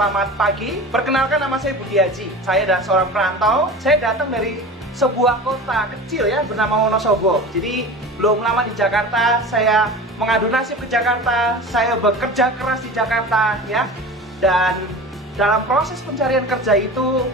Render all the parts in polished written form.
selamat pagi. Perkenalkan, nama saya Budi Haji. Saya adalah seorang perantau. Saya datang dari sebuah kota kecil ya bernama Wonosobo. Jadi belum lama di Jakarta, saya mengadu nasib ke Jakarta. Saya bekerja keras di Jakarta ya. Dan dalam proses pencarian kerja itu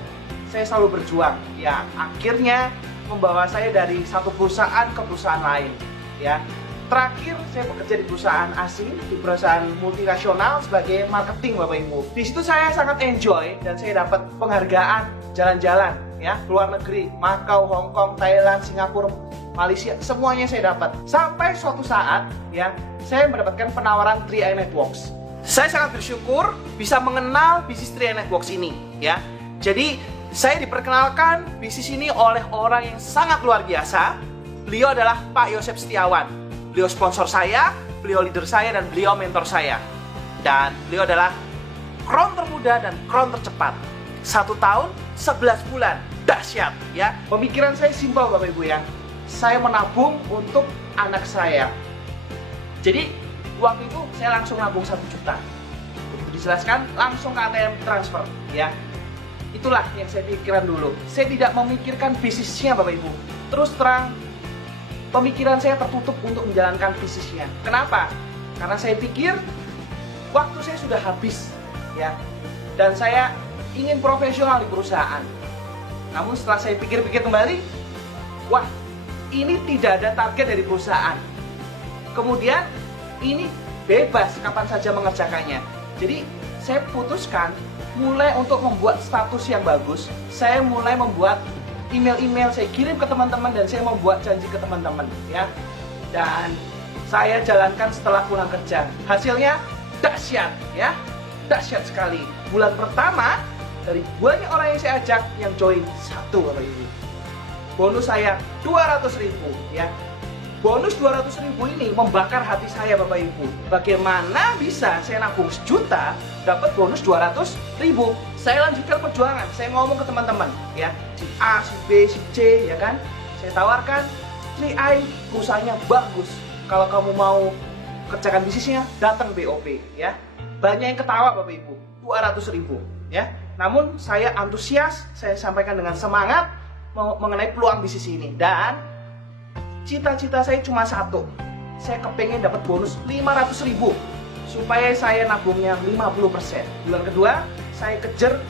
saya selalu berjuang. Ya, akhirnya membawa saya dari satu perusahaan ke perusahaan lain ya. Terakhir saya bekerja di perusahaan asing, di perusahaan multinasional sebagai marketing Bapak Ibu. Di situ saya sangat enjoy dan saya dapat penghargaan jalan-jalan ya, luar negeri, Makau, Hong Kong, Thailand, Singapura, Malaysia, semuanya saya dapat. Sampai suatu saat ya, saya mendapatkan penawaran 3i Networks. Saya sangat bersyukur bisa mengenal bisnis 3i Networks ini ya. Jadi saya diperkenalkan bisnis ini oleh orang yang sangat luar biasa. Beliau adalah Pak Yosep Setiawan. Beliau sponsor saya, beliau leader saya, dan beliau mentor saya. Dan beliau adalah kron termuda dan kron tercepat. 1 tahun, 11 bulan. Dahsyat ya. Pemikiran saya simpel Bapak Ibu ya. Saya menabung untuk anak saya. Jadi waktu itu saya langsung nabung 1 juta. Begitu dijelaskan, langsung ke ATM transfer ya. Itulah yang saya pikirkan dulu. Saya tidak memikirkan bisnisnya Bapak Ibu. Terus terang, pemikiran saya tertutup untuk menjalankan bisnisnya. Kenapa? Karena saya pikir waktu saya sudah habis ya. Dan saya ingin profesional di perusahaan. Namun setelah saya pikir-pikir kembali, wah, ini tidak ada target dari perusahaan. Kemudian ini bebas kapan saja mengerjakannya. Jadi saya putuskan mulai untuk membuat status yang bagus. Saya mulai membuat email-email, saya kirim ke teman-teman, dan saya membuat janji ke teman-teman ya. Dan saya jalankan setelah pulang kerja. Hasilnya dahsyat ya, dahsyat sekali. Bulan pertama dari banyak orang yang saya ajak, yang join 1 Bapak Ibu. Bonus saya 200.000 ya. Bonus 200.000 ini membakar hati saya Bapak Ibu. Bagaimana bisa saya nabung 1 juta dapat bonus 200.000? Saya lanjutkan perjuangan. Saya ngomong ke teman-teman ya, si A, si B, si C ya kan. Saya tawarkan 3i, perusahaannya bagus. Kalau kamu mau kerjakan bisnisnya, datang BOP ya. Banyak yang ketawa Bapak Ibu, 200.000 ya. Namun saya antusias, saya sampaikan dengan semangat mengenai peluang bisnis ini. Dan cita-cita saya cuma 1. Saya kepengen dapat bonus 500.000 supaya saya nabungnya 50%. Bulan kedua saya kejar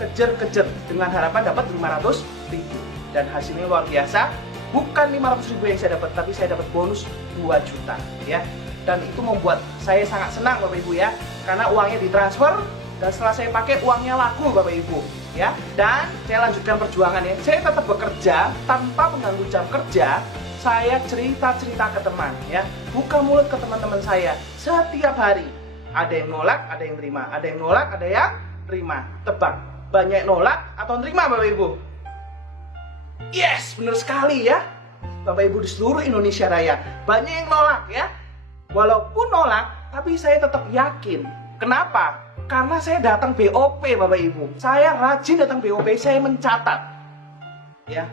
dengan harapan dapat 500.000. Dan hasilnya luar biasa. Bukan 500.000 yang saya dapat, tapi saya dapat bonus 2 juta ya. Dan itu membuat saya sangat senang Bapak Ibu ya, karena uangnya ditransfer dan setelah saya pakai uangnya laku Bapak Ibu ya. Dan saya lanjutkan perjuangan ya. Saya tetap bekerja tanpa mengganggu jam kerja. Saya cerita-cerita ke teman ya, buka mulut ke teman-teman saya setiap hari. Ada yang nolak, ada yang terima. Ada yang nolak, ada yang terima. Tebak, banyak nolak atau terima Bapak Ibu? Yes, benar sekali ya Bapak Ibu di seluruh Indonesia Raya. Banyak yang nolak ya. Walaupun nolak, tapi saya tetap yakin. Kenapa? Karena saya datang BOP Bapak Ibu. Saya rajin datang BOP, saya mencatat ya.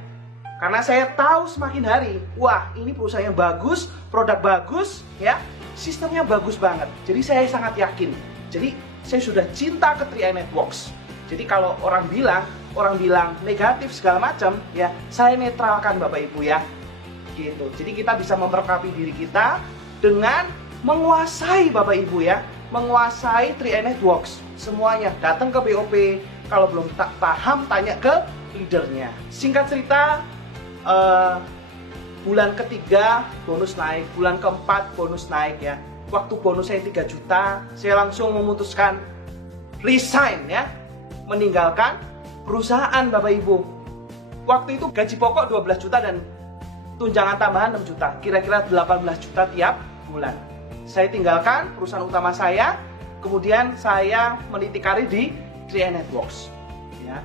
Karena saya tahu semakin hari, wah ini perusahaannya bagus, produk bagus, ya, sistemnya bagus banget. Jadi saya sangat yakin. Jadi saya sudah cinta ke 3i Networks. Jadi kalau orang bilang negatif segala macam, ya saya netralkan Bapak Ibu ya. Gitu. Jadi kita bisa memperlengkapi diri kita dengan menguasai Bapak Ibu ya, menguasai 3i Networks. Semuanya datang ke BOP. Kalau belum paham, tanya ke leadernya. Singkat cerita, bulan ketiga bonus naik, bulan keempat bonus naik ya. Waktu bonus saya 3 juta, saya langsung memutuskan resign ya, meninggalkan perusahaan Bapak Ibu. Waktu itu gaji pokok 12 juta dan tunjangan tambahan 6 juta, kira-kira 18 juta tiap bulan. Saya tinggalkan perusahaan utama saya, kemudian saya meniti karir di 3i Networks ya.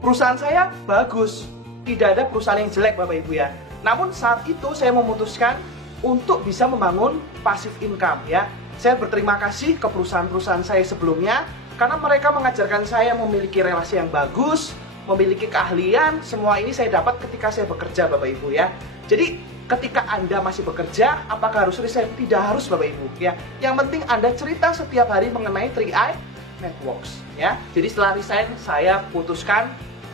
Perusahaan saya bagus, tidak ada perusahaan yang jelek Bapak Ibu ya. Namun saat itu saya memutuskan untuk bisa membangun passive income ya. Saya berterima kasih ke perusahaan-perusahaan saya sebelumnya karena mereka mengajarkan saya memiliki relasi yang bagus, memiliki keahlian. Semua ini saya dapat ketika saya bekerja Bapak Ibu ya. Jadi ketika Anda masih bekerja, apakah harus resign? Tidak harus Bapak Ibu ya. Yang penting Anda cerita setiap hari mengenai 3i Networks ya. Jadi setelah resign saya putuskan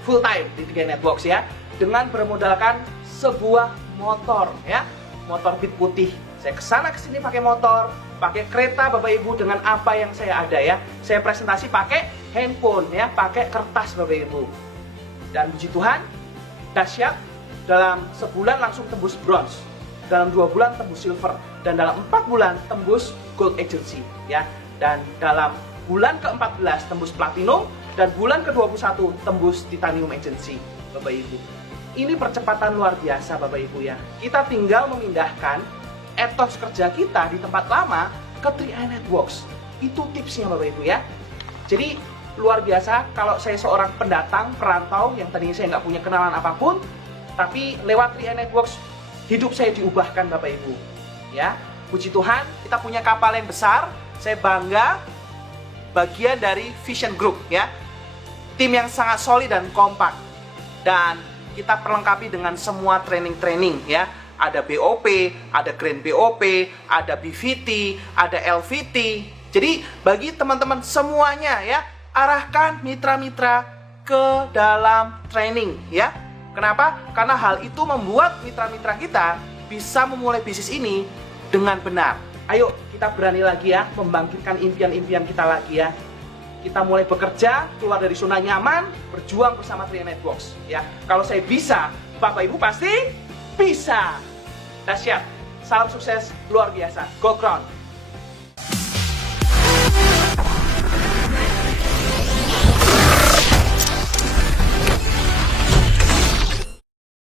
full time di 3 Networks ya, dengan bermodalkan sebuah motor ya, motor Beat putih. Saya kesana kesini pakai motor, pakai kereta Bapak Ibu, dengan apa yang saya ada ya. Saya presentasi pakai handphone ya, pakai kertas Bapak Ibu. Dan puji Tuhan, dahsyat, dalam sebulan langsung tembus bronze, dalam 2 bulan tembus silver, dan dalam 4 bulan tembus gold agency ya. Dan dalam bulan ke-14 tembus platinum, dan bulan ke-21 tembus titanium agency Bapak Ibu. Ini percepatan luar biasa Bapak Ibu ya. Kita tinggal memindahkan etos kerja kita di tempat lama ke 3i Networks. Itu tipsnya Bapak Ibu ya. Jadi luar biasa kalau saya seorang pendatang, perantau yang tadinya saya nggak punya kenalan apapun, tapi lewat 3i Networks hidup saya diubahkan Bapak Ibu ya. Puji Tuhan, kita punya kapal yang besar. Saya bangga bagian dari Vision Group ya. Tim yang sangat solid dan kompak. Dan kita perlengkapi dengan semua training-training ya. Ada BOP, ada Grand BOP, ada BVT, ada LVT. Jadi bagi teman-teman semuanya ya, arahkan mitra-mitra ke dalam training ya. Kenapa? Karena hal itu membuat mitra-mitra kita bisa memulai bisnis ini dengan benar. Ayo kita berani lagi ya, membangkitkan impian-impian kita lagi ya. Kita mulai bekerja, keluar dari zona nyaman, berjuang bersama 3i Networks ya. Kalau saya bisa, Bapak Ibu pasti bisa. Dahsyat. Salam sukses luar biasa. Go Crown.